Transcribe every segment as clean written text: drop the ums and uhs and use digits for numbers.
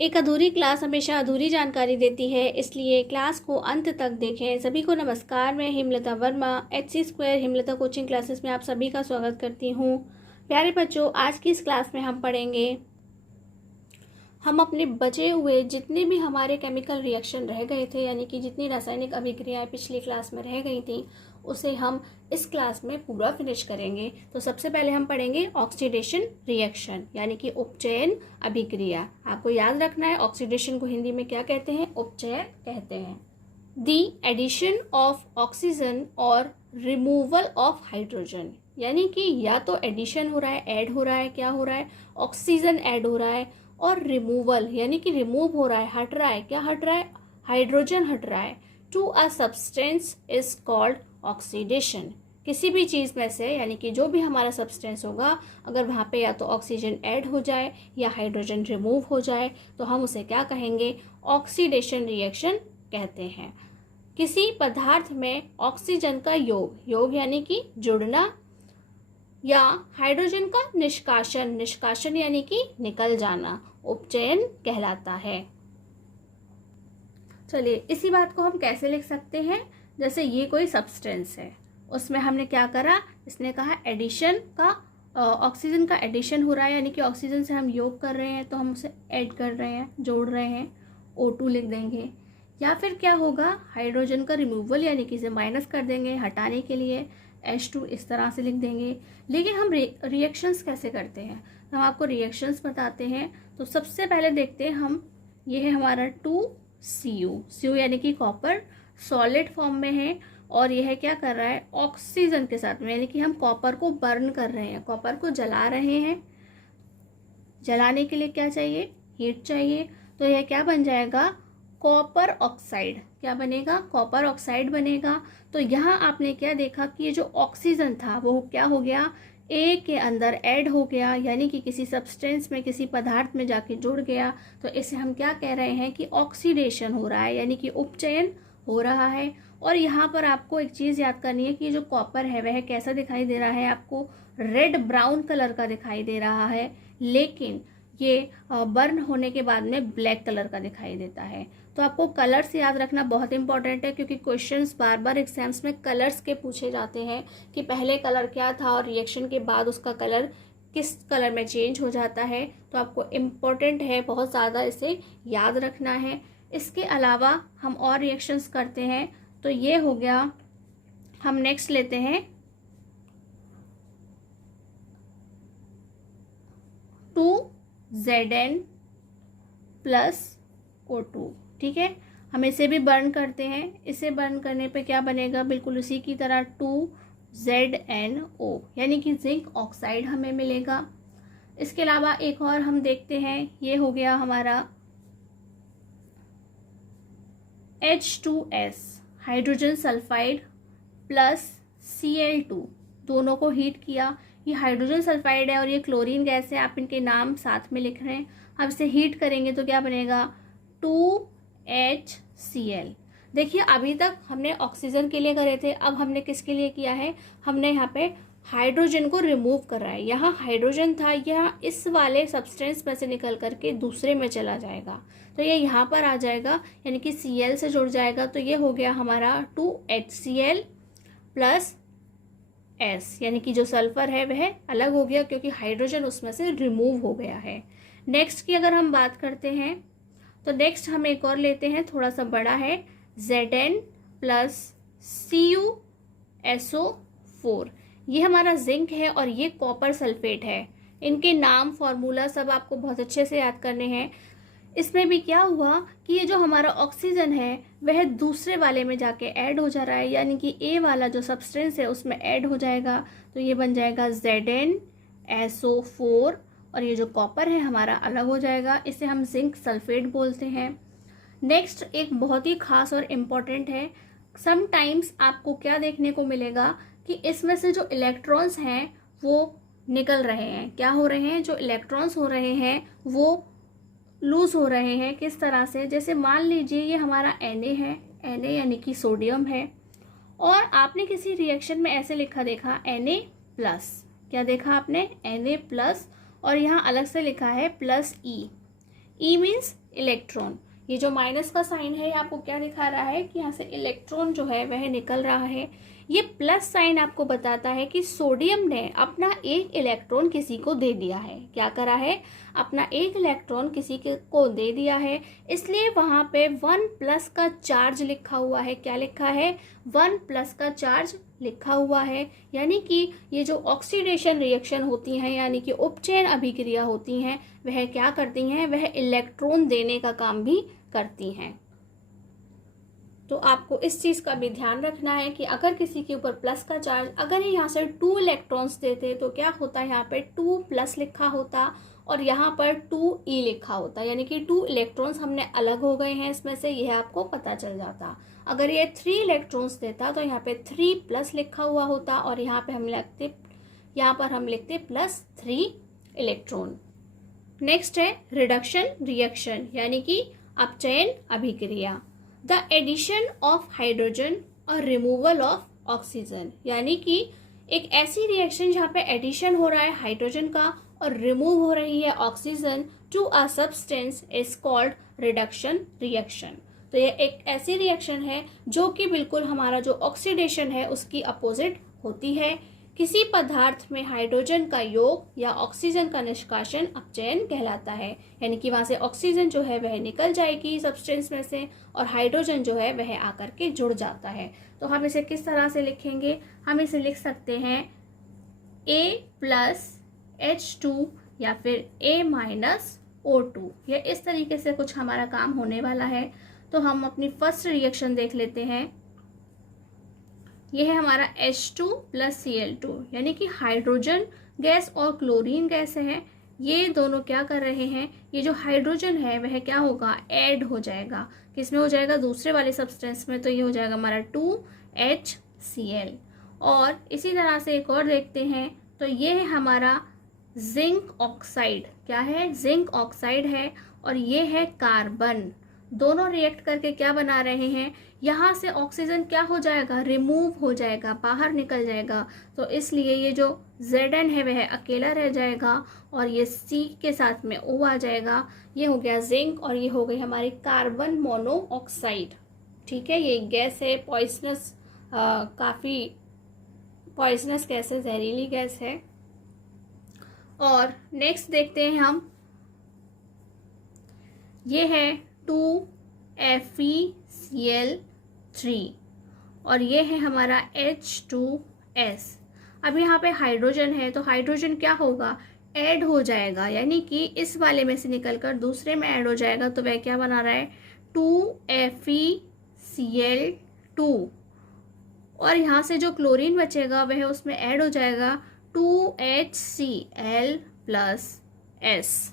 एक अधूरी क्लास हमेशा अधूरी जानकारी देती है, इसलिए क्लास को अंत तक देखें। सभी को नमस्कार, मैं Hemlata Verma HC² Hemlata coaching classes में आप सभी का स्वागत करती हूँ। प्यारे बच्चों, आज की इस क्लास में हम पढ़ेंगे, हम अपने बचे हुए जितने भी हमारे केमिकल रिएक्शन रह गए थे, यानी कि जितनी रासायनिक अभिक्रियाएं पिछली क्लास में रह गई थी, उसे हम इस क्लास में पूरा फिनिश करेंगे। तो सबसे पहले हम पढ़ेंगे ऑक्सीडेशन रिएक्शन, यानी कि उपचयन अभिक्रिया। आपको याद रखना है, ऑक्सीडेशन को हिंदी में क्या कहते हैं? उपचयन कहते हैं। दी एडिशन ऑफ ऑक्सीजन और रिमूवल ऑफ हाइड्रोजन, यानी कि या तो एडिशन हो रहा है, ऐड हो रहा है, क्या हो रहा है? ऑक्सीजन ऐड हो रहा है, और रिमूवल यानी कि रिमूव हो रहा है, हट रहा है, क्या हट रहा है? हाइड्रोजन हट रहा है। To a substance is called oxidation. किसी भी चीज़ में से, यानी कि जो भी हमारा सब्सटेंस होगा, अगर वहाँ पे या तो ऑक्सीजन ऐड हो जाए या हाइड्रोजन रिमूव हो जाए, तो हम उसे क्या कहेंगे? ऑक्सीडेशन रिएक्शन कहते हैं। किसी पदार्थ में ऑक्सीजन का योग यानी कि जुड़ना, या हाइड्रोजन का निष्कासन यानी कि निकल जाना, उपचयन कहलाता है। चलिए, इसी बात को हम कैसे लिख सकते हैं? जैसे ये कोई सब्सटेंस है, उसमें हमने क्या करा? इसने कहा एडिशन का, ऑक्सीजन का एडिशन हो रहा है, यानी कि ऑक्सीजन से हम योग कर रहे हैं, तो हम उसे ऐड कर रहे हैं, जोड़ रहे हैं, O2 लिख देंगे। या फिर क्या होगा? हाइड्रोजन का रिमूवल, यानी कि इसे माइनस कर देंगे हटाने के लिए, H2 इस तरह से लिख देंगे। लेकिन हम रिएक्शंस कैसे करते हैं? हम आपको रिएक्शंस बताते हैं। तो सबसे पहले देखते हैं हम, ये है हमारा 2Cu यानी कि कॉपर सॉलिड फॉर्म में है, और यह है क्या कर रहा है? ऑक्सीजन के साथ में, यानी कि हम कॉपर को बर्न कर रहे हैं, कॉपर को जला रहे हैं। जलाने के लिए क्या चाहिए? हीट चाहिए। तो यह क्या बन जाएगा? Copper oxide. क्या बनेगा? कॉपर ऑक्साइड बनेगा। तो यहाँ आपने क्या देखा कि ये जो ऑक्सीजन था वो क्या हो गया? ए के अंदर ऐड हो गया, यानी कि किसी सब्सटेंस में, किसी पदार्थ में जाके जुड़ गया। तो इसे हम क्या कह रहे हैं? कि ऑक्सीडेशन हो रहा है, यानी कि उपचयन हो रहा है। और यहाँ पर आपको एक चीज़ याद करनी है कि जो कॉपर है वह कैसा दिखाई दे रहा है? आपको रेड ब्राउन कलर का दिखाई दे रहा है, लेकिन ये बर्न होने के बाद में ब्लैक कलर का दिखाई देता है। तो आपको कलर्स याद रखना बहुत इंपॉर्टेंट है, क्योंकि क्वेश्चंस बार बार एग्जाम्स में कलर्स के पूछे जाते हैं कि पहले कलर क्या था और रिएक्शन के बाद उसका कलर किस कलर में चेंज हो जाता है। तो आपको इम्पोर्टेंट है, बहुत ज़्यादा इसे याद रखना है। इसके अलावा हम और रिएक्शंस करते हैं। तो ये हो गया, हम नेक्स्ट लेते हैं 2Zn प्लस O2। ठीक है, हम इसे भी बर्न करते हैं। इसे बर्न करने पे क्या बनेगा? बिल्कुल उसी की तरह 2ZnO, यानी कि जिंक ऑक्साइड हमें मिलेगा। इसके अलावा एक और हम देखते हैं, ये हो गया हमारा H2S hydrogen sulphide plus Cl2, दोनों को हीट किया। ये हाइड्रोजन सल्फाइड है और ये क्लोरीन गैस है, आप इनके नाम साथ में लिख रहे हैं। अब इसे हीट करेंगे तो क्या बनेगा? 2HCl। देखिए, अभी तक हमने ऑक्सीजन के लिए करे थे, अब हमने किसके लिए किया है? हमने यहाँ पे हाइड्रोजन को रिमूव कर रहा है। यहाँ हाइड्रोजन था, यह इस वाले सब्सटेंस में से निकल करके दूसरे में चला जाएगा, तो ये यहाँ पर आ जाएगा, यानी कि Cl से जुड़ जाएगा। तो ये हो गया हमारा 2HCl प्लस S, यानी कि जो सल्फर है वह अलग हो गया, क्योंकि हाइड्रोजन उसमें से रिमूव हो गया है। नेक्स्ट की अगर हम बात करते हैं, तो नेक्स्ट हम एक और लेते हैं, थोड़ा सा बड़ा है, Zn प्लस CuSO4। ये हमारा जिंक है और ये कॉपर सल्फेट है। इनके नाम, फॉर्मूला सब आपको बहुत अच्छे से याद करने हैं। इसमें भी क्या हुआ कि ये जो हमारा ऑक्सीजन है वह दूसरे वाले में जाके ऐड हो जा रहा है, यानी कि ए वाला जो सब्सटेंस है उसमें ऐड हो जाएगा। तो ये बन जाएगा ZnSO4, और ये जो कॉपर है हमारा अलग हो जाएगा, इसे हम जिंक सल्फेट बोलते हैं। नेक्स्ट एक बहुत ही खास और इम्पॉर्टेंट है। समटाइम्स आपको क्या देखने को मिलेगा कि इसमें से जो इलेक्ट्रॉन्स हैं वो निकल रहे हैं। क्या हो रहे हैं? जो इलेक्ट्रॉन्स हो रहे हैं वो लूज हो रहे हैं। किस तरह से? जैसे मान लीजिए ये हमारा Na है, Na यानी कि सोडियम है, और आपने किसी रिएक्शन में ऐसे लिखा देखा Na प्लस, क्या देखा आपने? Na प्लस, और यहाँ अलग से लिखा है plus E। E means electron. ये जो माइनस का साइन है आपको क्या दिखा रहा है कि यहाँ से इलेक्ट्रॉन जो है वह निकल रहा है। ये प्लस साइन आपको बताता है कि सोडियम ने अपना एक इलेक्ट्रॉन किसी को दे दिया है। क्या करा है? अपना एक इलेक्ट्रॉन किसी को दे दिया है, इसलिए वहाँ पे 1+ का चार्ज लिखा हुआ है। क्या लिखा है? 1+ का चार्ज लिखा हुआ है। यानी कि ये जो ऑक्सीडेशन रिएक्शन होती हैं, यानी कि उपचयन अभिक्रिया होती हैं, वह क्या करती हैं? वह इलेक्ट्रॉन देने का काम भी करती हैं। तो आपको इस चीज़ का भी ध्यान रखना है कि अगर किसी के ऊपर प्लस का चार्ज, अगर ये यहाँ से 2 इलेक्ट्रॉन्स देते तो क्या होता है? यहाँ पे 2+ लिखा होता और यहाँ पर 2e लिखा होता, यानी कि 2 इलेक्ट्रॉन्स हमने अलग हो गए हैं इसमें से, यह आपको पता चल जाता। अगर ये 3 इलेक्ट्रॉन्स देता तो यहाँ पे 3+ लिखा हुआ होता और यहाँ पर हम लिखते +3 इलेक्ट्रॉन। नेक्स्ट है रिडक्शन रिएक्शन, यानी कि अपचयन अभिक्रिया। द एडिशन ऑफ हाइड्रोजन और रिमूवल ऑफ ऑक्सीजन, यानी कि एक ऐसी रिएक्शन जहाँ पे एडिशन हो रहा है हाइड्रोजन का और रिमूव हो रही है oxygen to a substance is called reduction reaction. तो ये एक ऐसी रिएक्शन है जो कि बिल्कुल हमारा जो ऑक्सीडेशन है उसकी अपोजिट होती है। किसी पदार्थ में हाइड्रोजन का योग या ऑक्सीजन का निष्कासन अपचयन कहलाता है, यानी कि वहाँ से ऑक्सीजन जो है वह निकल जाएगी सब्सटेंस में से और हाइड्रोजन जो है वह आकर के जुड़ जाता है। तो हम इसे किस तरह से लिखेंगे? हम इसे लिख सकते हैं A+H2 या फिर A-O2। ये इस तरीके से कुछ हमारा काम होने वाला है। तो हम अपनी फर्स्ट रिएक्शन देख लेते हैं। यह है हमारा H2 + Cl2, यानी कि हाइड्रोजन गैस और क्लोरीन गैस है। ये दोनों क्या कर रहे हैं? ये जो हाइड्रोजन है वह क्या होगा? ऐड हो जाएगा। किसमें हो जाएगा? दूसरे वाले सब्सटेंस में। तो ये हो जाएगा हमारा 2HCl। और इसी तरह से एक और देखते हैं, तो ये है हमारा जिंक ऑक्साइड। क्या है? जिंक ऑक्साइड है और ये है कार्बन। दोनों रिएक्ट करके क्या बना रहे हैं? यहाँ से ऑक्सीजन क्या हो जाएगा? रिमूव हो जाएगा, बाहर निकल जाएगा। तो इसलिए ये जो Zn है वह अकेला रह जाएगा और ये C के साथ में O आ जाएगा। ये हो गया जिंक और ये हो गई हमारी कार्बन मोनोऑक्साइड। ठीक है, ये गैस है पॉइजनस, काफ़ी पॉइजनस गैस है, जहरीली गैस है। और नेक्स्ट देखते हैं हम, ये है 2FeCl3 और ये है हमारा H2S। अब यहाँ पे हाइड्रोजन है तो हाइड्रोजन क्या होगा? ऐड हो जाएगा, यानी कि इस वाले में से निकलकर दूसरे में ऐड हो जाएगा। तो वह क्या बना रहा है? 2FeCl2 और यहाँ से जो क्लोरीन बचेगा वह उसमें ऐड हो जाएगा 2HCl+S।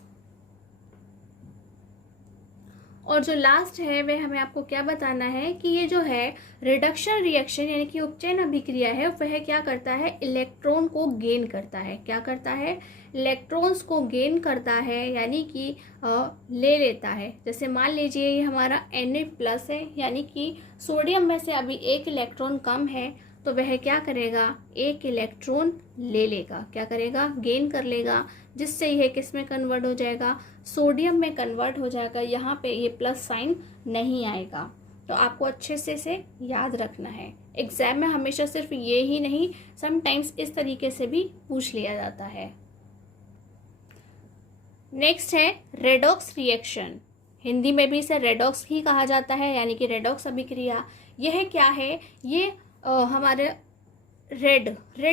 और जो लास्ट है वह हमें आपको क्या बताना है कि ये जो है रिडक्शन रिएक्शन यानी कि उपचयन अभिक्रिया है वह क्या करता है? इलेक्ट्रॉन को गेन करता है। क्या करता है? इलेक्ट्रॉन्स को गेन करता है, यानी कि ले लेता है। जैसे मान लीजिए ये हमारा Na+ है, यानी कि सोडियम में से अभी एक इलेक्ट्रॉन कम है, तो वह क्या करेगा? एक इलेक्ट्रॉन ले लेगा। क्या करेगा? गेन कर लेगा, जिससे यह किस में कन्वर्ट हो जाएगा? सोडियम में कन्वर्ट हो जाएगा। यहाँ पे ये प्लस साइन नहीं आएगा। तो आपको अच्छे से इसे याद रखना है। एग्जाम में हमेशा सिर्फ ये ही नहीं, समटाइम्स इस तरीके से भी पूछ लिया जाता है। नेक्स्ट है रेडॉक्स रिएक्शन। हिंदी में भी इसे रेडॉक्स ही कहा जाता है, यानी कि रेडॉक्स अभिक्रिया। यह क्या है? ये हमारे रेड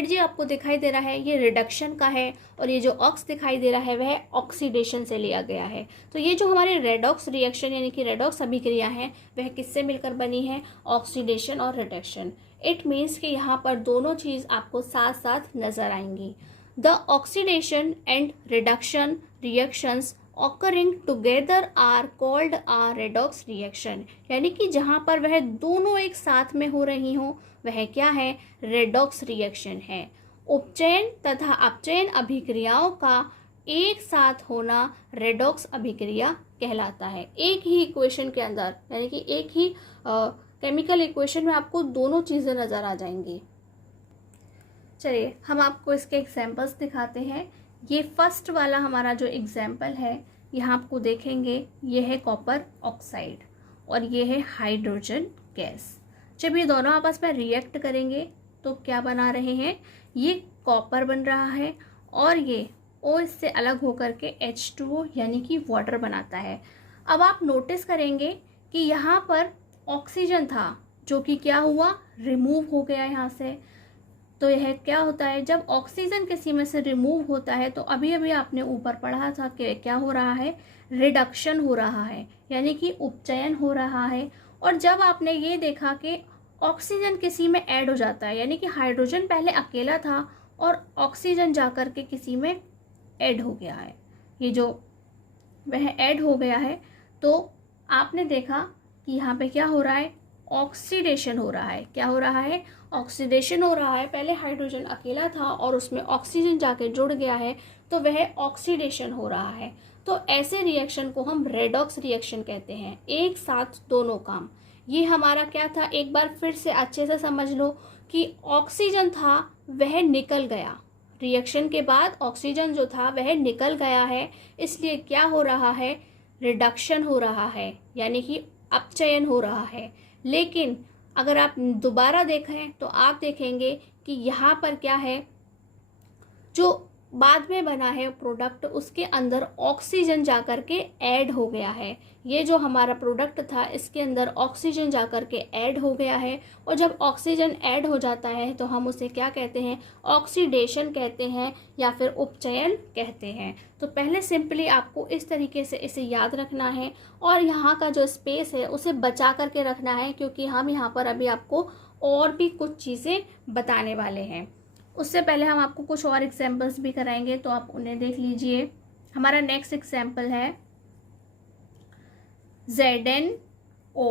जो आपको दिखाई दे रहा है ये रिडक्शन का है और ये जो ऑक्स दिखाई दे रहा है वह ऑक्सीडेशन से लिया गया है। तो ये जो हमारे रेडॉक्स रिएक्शन यानी कि रेडॉक्स अभिक्रिया है वह किससे मिलकर बनी है? ऑक्सीडेशन और रिडक्शन। इट मीन्स कि यहाँ पर दोनों चीज़ आपको साथ साथ नजर आएंगी। The oxidation and reduction reactions occurring together are called a redox reaction, यानी कि जहाँ पर वह दोनों एक साथ में हो रही हो वह क्या है? रेडॉक्स रिएक्शन है। उपचयन तथा अपचयन अभिक्रियाओं का एक साथ होना रेडॉक्स अभिक्रिया कहलाता है। एक ही इक्वेशन के अंदर, यानी कि एक ही केमिकल इक्वेशन में आपको दोनों चीज़ें नज़र आ जाएंगी। चलिए हम आपको इसके एग्जाम्पल्स दिखाते हैं। ये फर्स्ट वाला हमारा जो एग्जाम्पल है यहाँ आपको देखेंगे ये है कॉपर ऑक्साइड और ये है हाइड्रोजन गैस। जब ये दोनों आपस में रिएक्ट करेंगे तो क्या बना रहे हैं, ये कॉपर बन रहा है और ये O इससे अलग होकर के H2O यानी कि वाटर बनाता है। अब आप नोटिस करेंगे कि यहाँ पर ऑक्सीजन था जो कि क्या हुआ, रिमूव हो गया यहाँ से। तो यह क्या होता है, जब ऑक्सीजन किसी में से रिमूव होता है तो अभी अभी आपने ऊपर पढ़ा था कि क्या हो रहा है, रिडक्शन हो रहा है यानी कि उपचयन हो रहा है। और जब आपने ये देखा कि ऑक्सीजन किसी में ऐड हो जाता है यानी कि हाइड्रोजन पहले अकेला था और ऑक्सीजन जाकर के किसी में ऐड हो गया है, ये जो वह ऐड हो गया है, तो आपने देखा कि यहाँ पे क्या हो रहा है, ऑक्सीडेशन हो रहा है। क्या हो रहा है, ऑक्सीडेशन हो रहा है। पहले हाइड्रोजन अकेला था और उसमें ऑक्सीजन जाके जुड़ गया है तो वह ऑक्सीडेशन हो रहा है। तो ऐसे रिएक्शन को हम रेडॉक्स रिएक्शन कहते हैं, एक साथ दोनों काम। ये हमारा क्या था, एक बार फिर से अच्छे से समझ लो कि ऑक्सीजन था वह निकल गया, रिएक्शन के बाद ऑक्सीजन जो था वह निकल गया है, इसलिए क्या हो रहा है, रिडक्शन हो रहा है यानी कि अपचयन हो रहा है। लेकिन अगर आप दोबारा देखें तो आप देखेंगे कि यहाँ पर क्या है, जो बाद में बना है प्रोडक्ट उसके अंदर ऑक्सीजन जाकर के ऐड हो गया है। ये जो हमारा प्रोडक्ट था इसके अंदर ऑक्सीजन जाकर के ऐड हो गया है और जब ऑक्सीजन ऐड हो जाता है तो हम उसे क्या कहते हैं, ऑक्सीडेशन कहते हैं या फिर उपचयन कहते हैं। तो पहले सिंपली आपको इस तरीके से इसे याद रखना है और यहाँ का जो स्पेस है उसे बचा करके रखना है, क्योंकि हम यहाँ पर अभी आपको और भी कुछ चीज़ें बताने वाले हैं। उससे पहले हम आपको कुछ और एग्जाम्पल्स भी कराएंगे तो आप उन्हें देख लीजिए। हमारा नेक्स्ट एग्जाम्पल है ZnO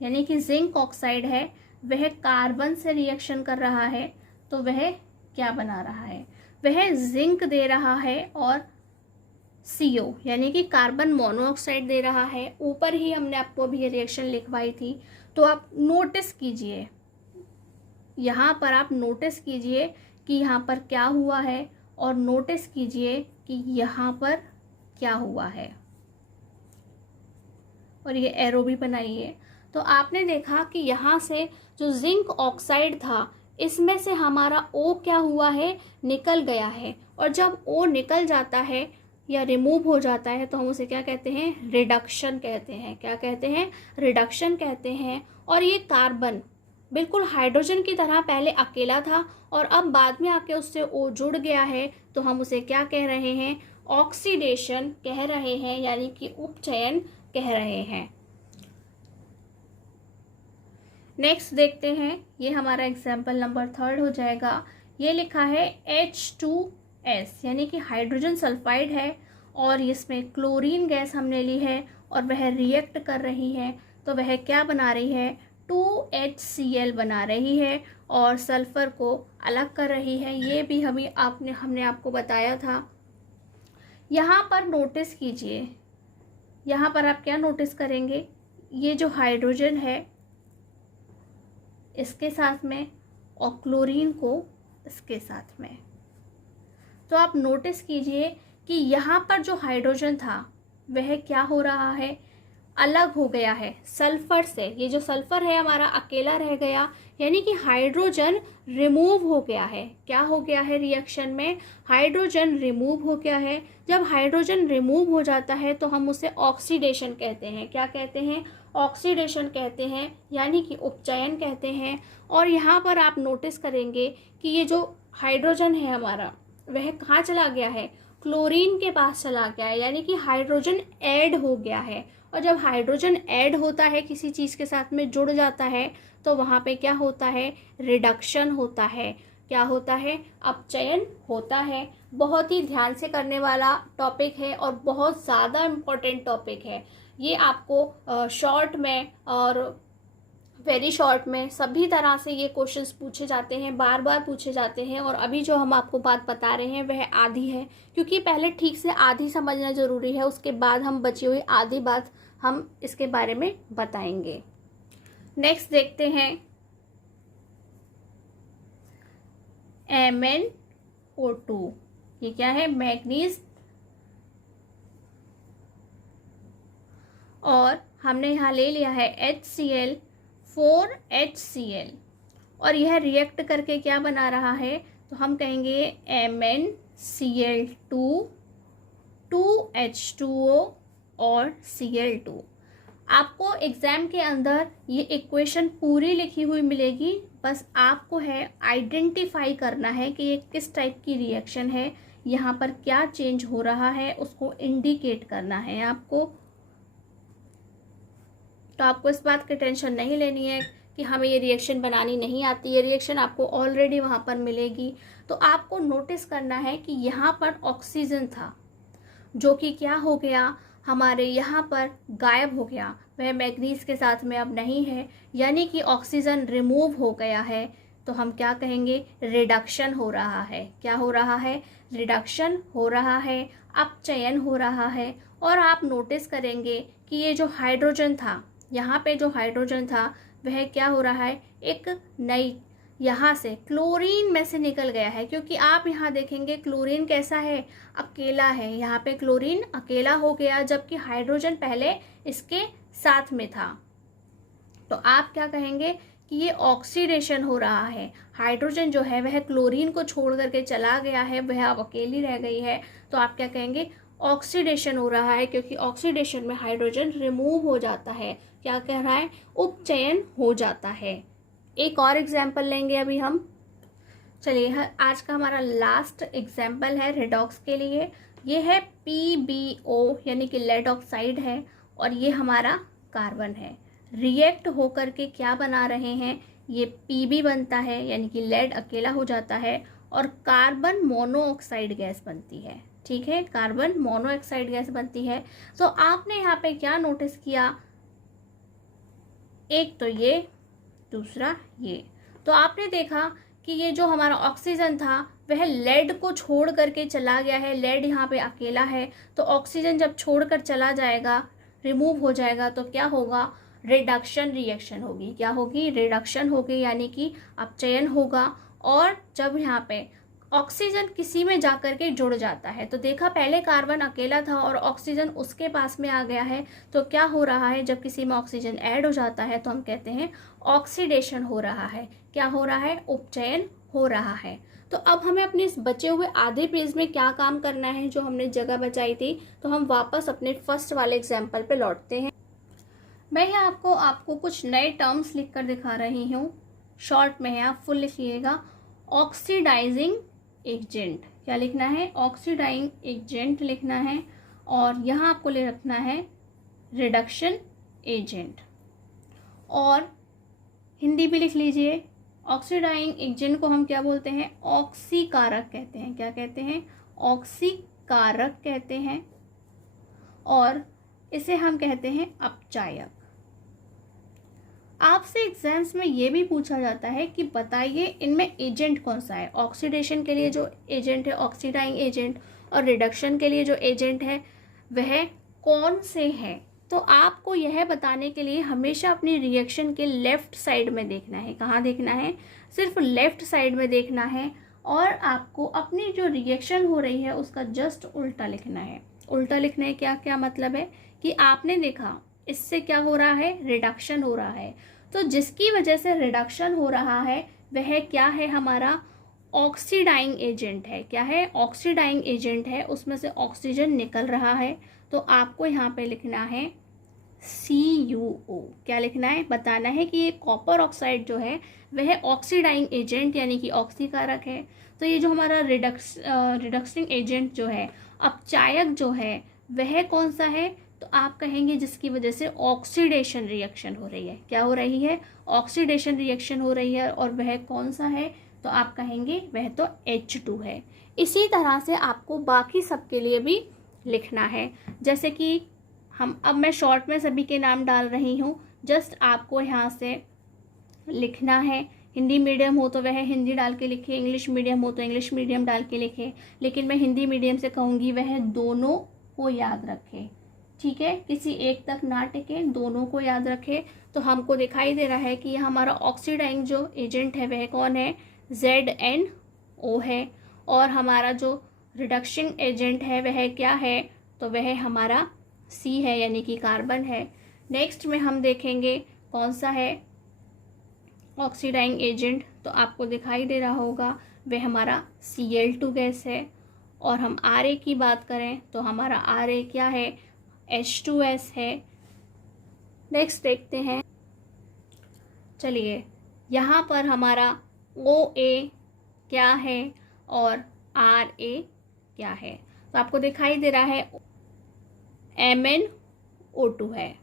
यानी कि जिंक ऑक्साइड है, वह कार्बन से रिएक्शन कर रहा है तो वह क्या बना रहा है, वह जिंक दे रहा है और CO यानी कि कार्बन मोनोऑक्साइड दे रहा है। ऊपर ही हमने आपको अभी ये रिएक्शन लिखवाई थी, तो आप नोटिस कीजिए, यहाँ पर आप नोटिस कीजिए कि यहाँ पर क्या हुआ है और नोटिस कीजिए कि यहाँ पर क्या हुआ है और ये एरो भी बनाइए। तो आपने देखा कि यहाँ से जो जिंक ऑक्साइड था इसमें से हमारा O क्या हुआ है, निकल गया है। और जब O निकल जाता है या रिमूव हो जाता है तो हम उसे क्या कहते हैं, रिडक्शन कहते हैं। क्या कहते हैं, रिडक्शन कहते हैं। और ये कार्बन बिल्कुल हाइड्रोजन की तरह पहले अकेला था और अब बाद में आके उससे O जुड़ गया है तो हम उसे क्या कह रहे हैं, ऑक्सीडेशन कह रहे हैं यानी कि उपचयन कह रहे हैं। नेक्स्ट देखते हैं, ये हमारा एग्जाम्पल नंबर 3 हो जाएगा। ये लिखा है H2S यानी कि हाइड्रोजन सल्फाइड है और इसमें क्लोरीन गैस हमने ली है और वह रिएक्ट कर रही है तो वह क्या बना रही है, 2HCl बना रही है और सल्फर को अलग कर रही है। ये भी हमने आपको बताया था। यहाँ पर नोटिस कीजिए, यहाँ पर आप क्या नोटिस करेंगे, ये जो हाइड्रोजन है इसके साथ में और क्लोरीन को इसके साथ में। तो आप नोटिस कीजिए कि यहाँ पर जो हाइड्रोजन था वह क्या हो रहा है, अलग हो गया है सल्फर से। ये जो सल्फर है हमारा अकेला रह गया यानी कि हाइड्रोजन रिमूव हो गया है। क्या हो गया है, रिएक्शन में हाइड्रोजन रिमूव हो गया है। जब हाइड्रोजन रिमूव हो जाता है तो हम उसे ऑक्सीडेशन कहते हैं। क्या कहते हैं, ऑक्सीडेशन कहते हैं यानी कि उपचयन कहते हैं। और यहाँ पर आप नोटिस करेंगे कि ये जो हाइड्रोजन है हमारा वह कहाँ चला गया है, क्लोरीन के पास चला गया है यानी कि हाइड्रोजन ऐड हो गया है। और जब हाइड्रोजन ऐड होता है, किसी चीज़ के साथ में जुड़ जाता है तो वहाँ पे क्या होता है, रिडक्शन होता है। क्या होता है, अपचयन होता है। बहुत ही ध्यान से करने वाला टॉपिक है और बहुत ज़्यादा इम्पोर्टेंट टॉपिक है। ये आपको शॉर्ट में और वेरी शॉर्ट में सभी तरह से ये क्वेश्चंस पूछे जाते हैं, बार बार पूछे जाते हैं। और अभी जो हम आपको बात बता रहे हैं वह आधी है, क्योंकि पहले ठीक से आधी समझना ज़रूरी है, उसके बाद हम बची हुई आधी बात हम इसके बारे में बताएंगे। नेक्स्ट देखते हैं MnO2। ये क्या है, मैग्नीज और हमने यहाँ ले लिया है HCl 4HCl, और यह रिएक्ट करके क्या बना रहा है, तो हम कहेंगे MnCl2 2H2O और Cl2। आपको एग्ज़ाम के अंदर ये इक्वेशन पूरी लिखी हुई मिलेगी, बस आपको है आइडेंटिफाई करना है कि ये किस टाइप की रिएक्शन है, यहाँ पर क्या चेंज हो रहा है उसको इंडिकेट करना है आपको। तो आपको इस बात की टेंशन नहीं लेनी है कि हमें ये रिएक्शन बनानी नहीं आती है, रिएक्शन आपको ऑलरेडी वहाँ पर मिलेगी। तो आपको नोटिस करना है कि यहाँ पर ऑक्सीजन था जो कि क्या हो गया, हमारे यहाँ पर गायब हो गया, वह मैग्नीज के साथ में अब नहीं है, यानी कि ऑक्सीजन रिमूव हो गया है। तो हम क्या कहेंगे, रिडक्शन हो रहा है। क्या हो रहा है, रिडक्शन हो रहा है, अपचयन हो रहा है। और आप नोटिस करेंगे कि ये जो हाइड्रोजन था, यहाँ पे जो हाइड्रोजन था वह क्या हो रहा है, एक नई यहाँ से क्लोरीन में से निकल गया है, क्योंकि आप यहाँ देखेंगे क्लोरीन कैसा है, अकेला है। यहाँ पे क्लोरीन अकेला हो गया, जबकि हाइड्रोजन पहले इसके साथ में था। तो आप क्या कहेंगे कि ये ऑक्सीडेशन हो रहा है, हाइड्रोजन जो है वह क्लोरीन को छोड़ करके चला गया है, वह अब अकेली रह गई है। तो आप क्या कहेंगे, ऑक्सीडेशन हो रहा है, क्योंकि ऑक्सीडेशन में हाइड्रोजन रिमूव हो जाता है। क्या कह रहा है, उपचयन हो जाता है। एक और एग्जाम्पल लेंगे अभी हम। चलिए, आज का हमारा लास्ट एग्जाम्पल है रेडॉक्स के लिए। ये है PbO यानी कि लेड ऑक्साइड है, और ये हमारा कार्बन है। रिएक्ट होकर के क्या बना रहे हैं, ये Pb बनता है, यानी कि लेड अकेला हो जाता है, और कार्बन मोनोऑक्साइड गैस बनती है। ठीक है, कार्बन मोनोऑक्साइड गैस बनती है। तो आपने यहाँ पे क्या नोटिस किया, एक तो ये, दूसरा ये। तो आपने देखा कि ये जो हमारा ऑक्सीजन था वह लेड को छोड़ करके चला गया है, लेड यहाँ पे अकेला है। तो ऑक्सीजन जब छोड़कर चला जाएगा, रिमूव हो जाएगा, तो क्या होगा, रिडक्शन रिएक्शन होगी। क्या होगी, रिडक्शन होगी, यानी कि अपचयन होगा। और जब यहाँ पे ऑक्सीजन किसी में जाकर के जुड़ जाता है, तो देखा पहले कार्बन अकेला था और ऑक्सीजन उसके पास में आ गया है, तो क्या हो रहा है, जब किसी में ऑक्सीजन ऐड हो जाता है तो हम कहते हैं ऑक्सीडेशन हो रहा है। क्या हो रहा है, उपचयन हो रहा है। तो अब हमें अपने इस बचे हुए आधे पेज में क्या काम करना है, जो हमने जगह बचाई थी। तो हम वापस अपने फर्स्ट वाले एग्जाम्पल पे लौटते हैं। मैं यहाँ आपको कुछ नए टर्म्स लिख कर दिखा रही हूँ, शॉर्ट में है, आप फुल लिखिएगा। ऑक्सीडाइजिंग एजेंट, क्या लिखना है, ऑक्सीडाइजिंग एजेंट लिखना है। और यहाँ आपको ले रखना है रिडक्शन एजेंट, और हिंदी भी लिख लीजिए। ऑक्सीडाइजिंग एजेंट को हम क्या बोलते हैं, ऑक्सीकारक कहते हैं। क्या कहते हैं, ऑक्सीकारक कहते हैं। और इसे हम कहते हैं अपचायक। आपसे एग्जाम्स में ये भी पूछा जाता है कि बताइए इनमें एजेंट कौन सा है। ऑक्सीडेशन के लिए जो एजेंट है ऑक्सीडाइजिंग एजेंट, और रिडक्शन के लिए जो एजेंट है वह कौन से हैं। तो आपको यह बताने के लिए हमेशा अपनी रिएक्शन के लेफ्ट साइड में देखना है। कहाँ देखना है, सिर्फ लेफ्ट साइड में देखना है। और आपको अपनी जो रिएक्शन हो रही है उसका जस्ट उल्टा लिखना है। उल्टा लिखने का क्या मतलब है कि आपने देखा इससे क्या हो रहा है, रिडक्शन हो रहा है। तो जिसकी वजह से रिडक्शन हो रहा है वह क्या है, हमारा ऑक्सीडाइजिंग एजेंट है। क्या है, ऑक्सीडाइजिंग एजेंट है, उसमें से ऑक्सीजन निकल रहा है। तो आपको यहाँ पे लिखना है CuO। क्या लिखना है, बताना है कि ये कॉपर ऑक्साइड जो है वह ऑक्सीडाइजिंग एजेंट यानी कि ऑक्सीकारक है। तो ये जो हमारा रिडक्सिंग एजेंट जो है, अपचायक जो है, वह कौन सा है, तो आप कहेंगे जिसकी वजह से ऑक्सीडेशन रिएक्शन हो रही है। क्या हो रही है, ऑक्सीडेशन रिएक्शन हो रही है, और वह कौन सा है, तो आप कहेंगे वह तो H2 है। इसी तरह से आपको बाकी सब के लिए भी लिखना है। जैसे कि अब मैं शॉर्ट में सभी के नाम डाल रही हूँ, जस्ट आपको यहाँ से लिखना है। हिंदी मीडियम हो तो वह हिंदी डाल के लिखे, इंग्लिश मीडियम हो तो इंग्लिश मीडियम डाल के लिखे, लेकिन मैं हिंदी मीडियम से कहूँगी वह दोनों को याद रखे। ठीक है, किसी एक तक ना टिके, दोनों को याद रखे। तो हमको दिखाई दे रहा है कि यह हमारा ऑक्सीडाइजिंग जो एजेंट है वह कौन है, ZnO है। और हमारा जो रिडक्शन एजेंट है वह क्या है, तो वह हमारा सी है यानी कि कार्बन है। नेक्स्ट में हम देखेंगे कौन सा है ऑक्सीडाइंग एजेंट, तो आपको दिखाई दे रहा होगा वह हमारा Cl2 गैस है। और हम Ra की बात करें तो हमारा Ra क्या है, H2S है। नेक्स्ट देखते हैं, चलिए यहाँ पर हमारा OA क्या है और RA क्या है, तो आपको दिखाई दे रहा है MnO2 है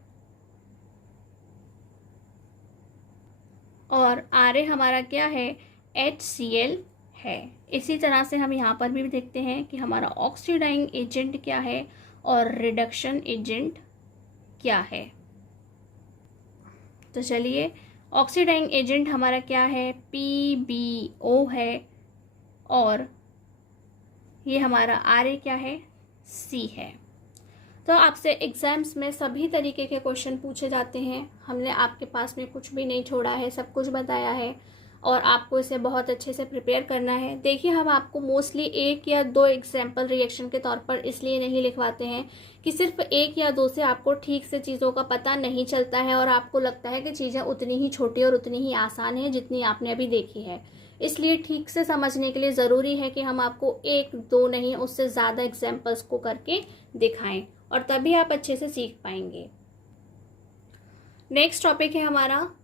और Ra हमारा क्या है, HCl है। इसी तरह से हम यहाँ पर भी देखते हैं कि हमारा ऑक्सीडाइंग एजेंट क्या है और रिडक्शन एजेंट क्या है। तो चलिए ऑक्सीडाइंग एजेंट हमारा क्या है, PbO है और ये हमारा Ra क्या है, C है। तो आपसे एग्ज़ाम्स में सभी तरीके के क्वेश्चन पूछे जाते हैं। हमने आपके पास में कुछ भी नहीं छोड़ा है, सब कुछ बताया है और आपको इसे बहुत अच्छे से प्रिपेयर करना है। देखिए हम आपको मोस्टली 1 या 2 एग्जाम्पल रिएक्शन के तौर पर इसलिए नहीं लिखवाते हैं कि सिर्फ 1 या 2 से आपको ठीक से चीज़ों का पता नहीं चलता है और आपको लगता है कि चीज़ें उतनी ही छोटी और उतनी ही आसान हैं जितनी आपने अभी देखी है। इसलिए ठीक से समझने के लिए ज़रूरी है कि हम आपको 1 2 नहीं उससे ज़्यादा एग्जाम्पल्स को करके दिखाएं और तभी आप अच्छे से सीख पाएंगे। नेक्स्ट टॉपिक है हमारा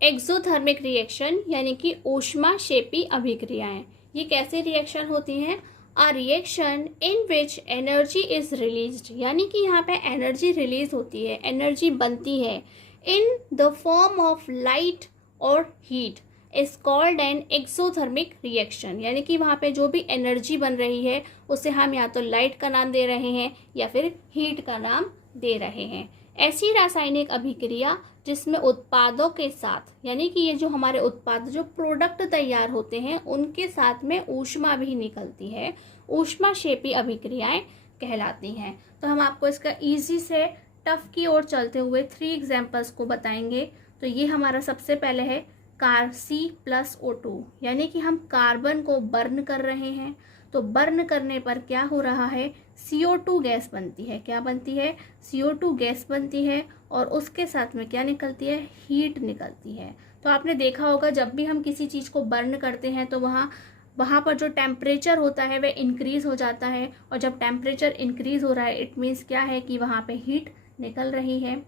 एक्सोथर्मिक रिएक्शन यानी कि ऊष्माक्षेपी अभिक्रियाएं। ये कैसे रिएक्शन होती हैं, a reaction in which energy is released, यानी कि यहाँ पे एनर्जी रिलीज होती है, एनर्जी बनती है in the form of light और heat is called an exothermic reaction. यानी कि वहाँ पे जो भी एनर्जी बन रही है उसे हम या तो लाइट का नाम दे रहे हैं या फिर हीट का नाम दे रहे हैं। ऐसी रासायनिक अभिक्रिया जिसमें उत्पादों के साथ, यानी कि ये जो हमारे उत्पाद जो प्रोडक्ट तैयार होते हैं उनके साथ में ऊष्मा भी निकलती है, ऊष्माक्षेपी अभिक्रियाएं कहलाती हैं। तो हम आपको इसका इजी से टफ की ओर चलते हुए 3 एग्जाम्पल्स को बताएंगे। तो ये हमारा सबसे पहले है C+O2, यानी कि हम कार्बन को बर्न कर रहे हैं। तो बर्न करने पर क्या हो रहा है, CO2 गैस बनती है। क्या बनती है, CO2 गैस बनती है और उसके साथ में क्या निकलती है, हीट निकलती है। तो आपने देखा होगा जब भी हम किसी चीज़ को बर्न करते हैं तो वहाँ पर जो टेम्परेचर होता है वह इंक्रीज़ हो जाता है और जब टेम्परेचर इंक्रीज़ हो रहा है इट मीन्स क्या है कि वहाँ पे हीट निकल रही है।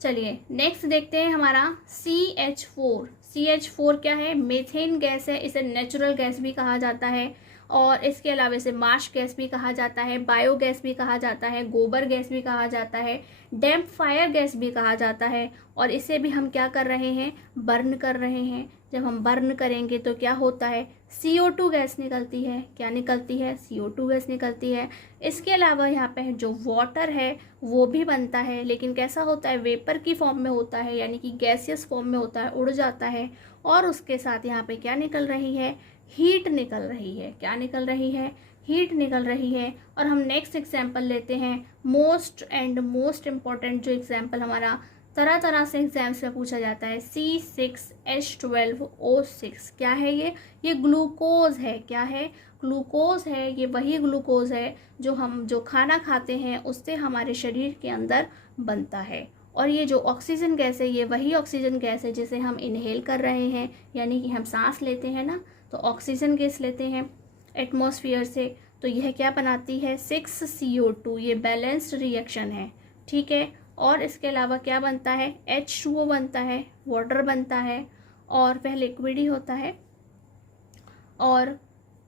चलिए नेक्स्ट देखते हैं हमारा CH4। CH4 क्या है, मेथेन गैस है, इसे नेचुरल गैस भी कहा जाता है और इसके अलावा इसे मार्श गैस भी कहा जाता है, बायोगैस भी कहा जाता है, गोबर गैस भी कहा जाता है, डैम्प फायर गैस भी कहा जाता है। और इसे भी हम क्या कर रहे हैं, बर्न कर रहे हैं। जब हम बर्न करेंगे तो क्या होता है, CO2 गैस निकलती है। क्या निकलती है, CO2 गैस निकलती है। इसके अलावा यहाँ पे जो वाटर है वो भी बनता है, लेकिन कैसा होता है, वेपर की फॉर्म में होता है, यानी कि गैसियस फॉर्म में होता है, उड़ जाता है। और उसके साथ यहाँ पे क्या निकल रही है, हीट निकल रही है। क्या निकल रही है, हीट निकल रही है। और हम नेक्स्ट एग्जाम्पल लेते हैं, मोस्ट इम्पॉर्टेंट जो एग्जाम्पल हमारा तरह तरह से एग्जाम्स में पूछा जाता है, C6H12O6। क्या है ये ग्लूकोज है। क्या है, ग्लूकोज है। ये वही ग्लूकोज है जो खाना खाते हैं उससे हमारे शरीर के अंदर बनता है। और ये जो ऑक्सीजन गैस है ये वही ऑक्सीजन गैस है जिसे हम इनहेल कर रहे हैं, यानी कि हम सांस लेते हैं ना, तो ऑक्सीजन गैस लेते हैं एटमॉस्फेयर से। तो यह क्या बनाती है, 6CO2। ये बैलेंस्ड रिएक्शन है, ठीक है। और इसके अलावा क्या बनता है, H2O बनता है, वाटर बनता है और वह लिक्विड ही होता है। और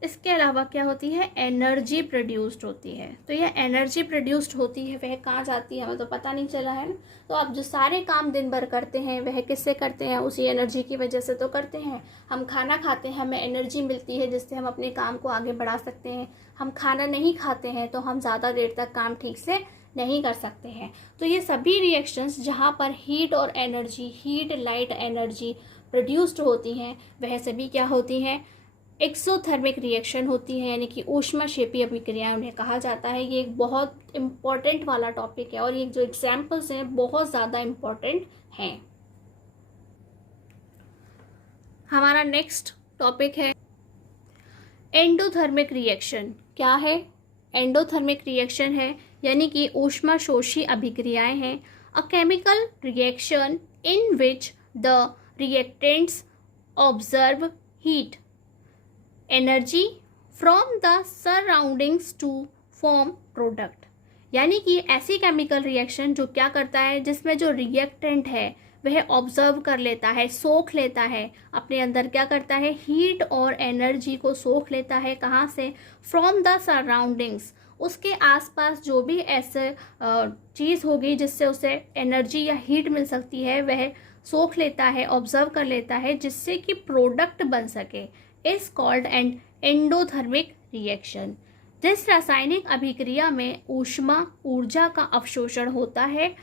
इसके अलावा क्या होती है, एनर्जी प्रोड्यूस्ड होती है। तो यह एनर्जी प्रोड्यूस्ड होती है वह कहाँ जाती है हमें तो पता नहीं चला है ना। तो आप जो सारे काम दिन भर करते हैं वह किससे करते हैं, उसी एनर्जी की वजह से तो करते हैं। हम खाना खाते हैं, हमें एनर्जी मिलती है जिससे हम अपने काम को आगे बढ़ा सकते हैं। हम खाना नहीं खाते हैं तो हम ज़्यादा देर तक काम ठीक से नहीं कर सकते हैं। तो ये सभी रिएक्शंस जहाँ पर हीट और energy, heat light energy produced होती हैं वह सभी क्या होती हैं, एक्सोथर्मिक रिएक्शन होती है, यानी कि ऊष्माक्षेपी अभिक्रिया उन्हें कहा जाता है। ये एक बहुत इम्पॉर्टेंट वाला टॉपिक है और ये जो एग्जाम्पल्स हैं बहुत ज़्यादा इम्पॉर्टेंट हैं। हमारा नेक्स्ट टॉपिक है एंडोथर्मिक रिएक्शन। क्या है, एंडोथर्मिक रिएक्शन है यानी कि ऊष्माशोषी अभिक्रियाएं हैं। A chemical reaction in which the reactants observe heat energy from the surroundings to form product. यानी कि ऐसी केमिकल रिएक्शन जो क्या करता है, जिसमें जो रिएक्टेंट है वह ऑब्जर्व कर लेता है, सोख लेता है, अपने अंदर क्या करता है, हीट और एनर्जी को सोख लेता है। कहाँ से? फ्रॉम द सराउंडिंग्स, उसके आसपास जो भी ऐसे चीज़ होगी जिससे उसे एनर्जी या हीट मिल सकती है वह सोख लेता है, ऑब्जर्व कर लेता है, जिससे कि प्रोडक्ट बन सके। Is called and endothermic reaction. जिस रासायनिक अभिक्रिया में ऊर्जा का अवशोषण होता है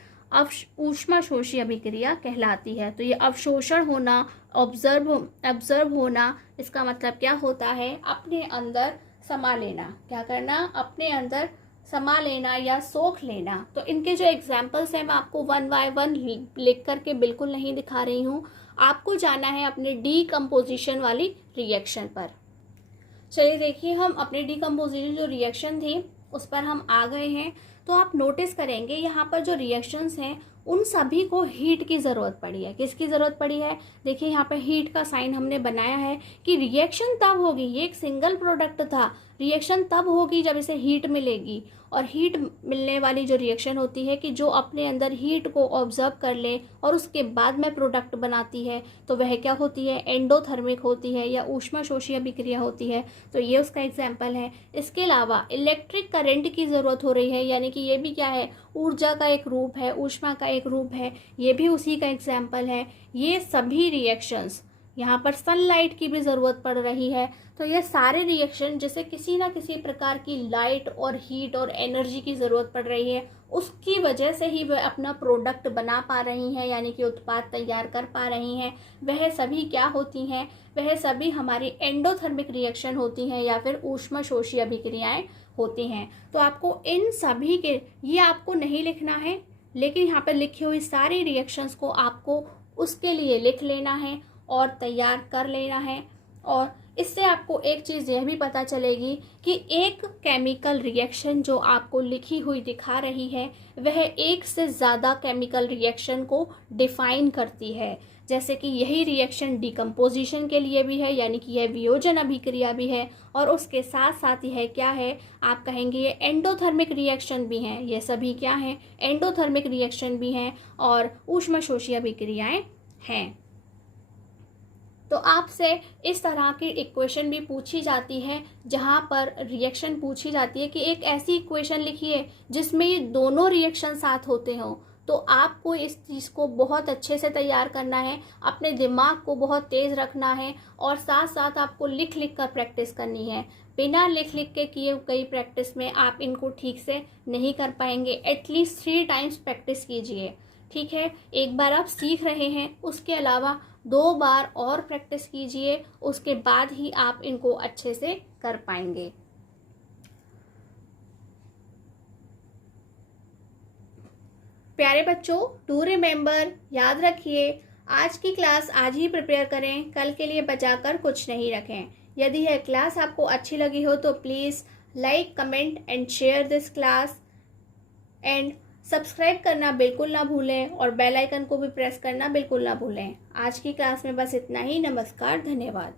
ऊष्माशोषी अभिक्रिया कहलाती है। तो ये अवशोषण होना, ऑब्जर्व होना, इसका मतलब क्या होता है, अपने अंदर समा लेना। क्या करना? अपने अंदर समा लेना या सोख लेना। तो इनके जो एग्जाम्पल्स हैं मैं आपको 1 बाय 1 लिख करके बिल्कुल नहीं दिखा रही हूँ, आपको जाना है अपने डीकम्पोजिशन वाली रिएक्शन पर। चलिए देखिए, हम अपने डीकम्पोजिशन जो रिएक्शन थी उस पर हम आ गए हैं। तो आप नोटिस करेंगे यहाँ पर जो रिएक्शंस हैं उन सभी को हीट की ज़रूरत पड़ी है। किसकी ज़रूरत पड़ी है? देखिए यहाँ पे हीट का साइन हमने बनाया है कि रिएक्शन तब होगी, ये एक सिंगल प्रोडक्ट था, रिएक्शन तब होगी जब इसे हीट मिलेगी। और हीट मिलने वाली जो रिएक्शन होती है कि जो अपने अंदर हीट को ऑब्जर्व कर ले और उसके बाद में प्रोडक्ट बनाती है, तो वह क्या होती है, एंडोथर्मिक होती है या ऊष्माशोषी अभिक्रिया होती है। तो ये उसका एग्जाम्पल है। इसके अलावा इलेक्ट्रिक करंट की ज़रूरत हो रही है, यानी कि ये भी क्या है, ऊर्जा का एक रूप है, ऊष्मा का एक रूप है, ये भी उसी का एग्जाम्पल है। ये सभी रिएक्शंस, यहाँ पर सनलाइट की भी ज़रूरत पड़ रही है। तो ये सारे रिएक्शन जिसे किसी ना किसी प्रकार की लाइट और हीट और एनर्जी की ज़रूरत पड़ रही है, उसकी वजह से ही वह अपना प्रोडक्ट बना पा रही हैं, यानी कि उत्पाद तैयार कर पा रही हैं। वह सभी क्या होती हैं? वह सभी हमारी एंडोथर्मिक रिएक्शन होती हैं या फिर ऊष्माशोषी अभिक्रियाएं होती हैं। तो आपको इन सभी के, ये आपको नहीं लिखना है, लेकिन यहाँ पर लिखी हुई सारी रिएक्शंस को आपको उसके लिए लिख लेना है और तैयार कर लेना है। और इससे आपको एक चीज़ यह भी पता चलेगी कि एक केमिकल रिएक्शन जो आपको लिखी हुई दिखा रही है वह एक से ज़्यादा केमिकल रिएक्शन को डिफाइन करती है। जैसे कि यही रिएक्शन डिकम्पोजिशन के लिए भी है, यानी कि यह वियोजन अभिक्रिया भी है, और उसके साथ साथ यह क्या है, आप कहेंगे ये एंडोथर्मिक रिएक्शन भी हैं। ये सभी क्या हैं? एंडोथर्मिक रिएक्शन भी हैं और ऊष्माशोषी अभिक्रियाएं हैं। तो आपसे इस तरह की इक्वेशन भी पूछी जाती है, जहाँ पर रिएक्शन पूछी जाती है कि एक ऐसी इक्वेशन लिखिए जिसमें ये दोनों रिएक्शन साथ होते हों। तो आपको इस चीज़ को बहुत अच्छे से तैयार करना है, अपने दिमाग को बहुत तेज़ रखना है और साथ साथ आपको लिख लिख कर प्रैक्टिस करनी है। बिना लिख लिख के किए कई प्रैक्टिस में आप इनको ठीक से नहीं कर पाएंगे। एटलीस्ट 3 टाइम्स प्रैक्टिस कीजिए, ठीक है। एक बार आप सीख रहे हैं, उसके अलावा 2 बार और प्रैक्टिस कीजिए, उसके बाद ही आप इनको अच्छे से कर पाएंगे। प्यारे बच्चों, डू रिमेंबर, याद रखिए, आज की क्लास आज ही प्रिपेयर करें, कल के लिए बचाकर कुछ नहीं रखें। यदि यह क्लास आपको अच्छी लगी हो तो please like, comment and share this class and subscribe करना बिल्कुल ना भूलें और बेल आइकन को भी प्रेस करना बिल्कुल ना भूलें। आज की क्लास में बस इतना ही। नमस्कार, धन्यवाद।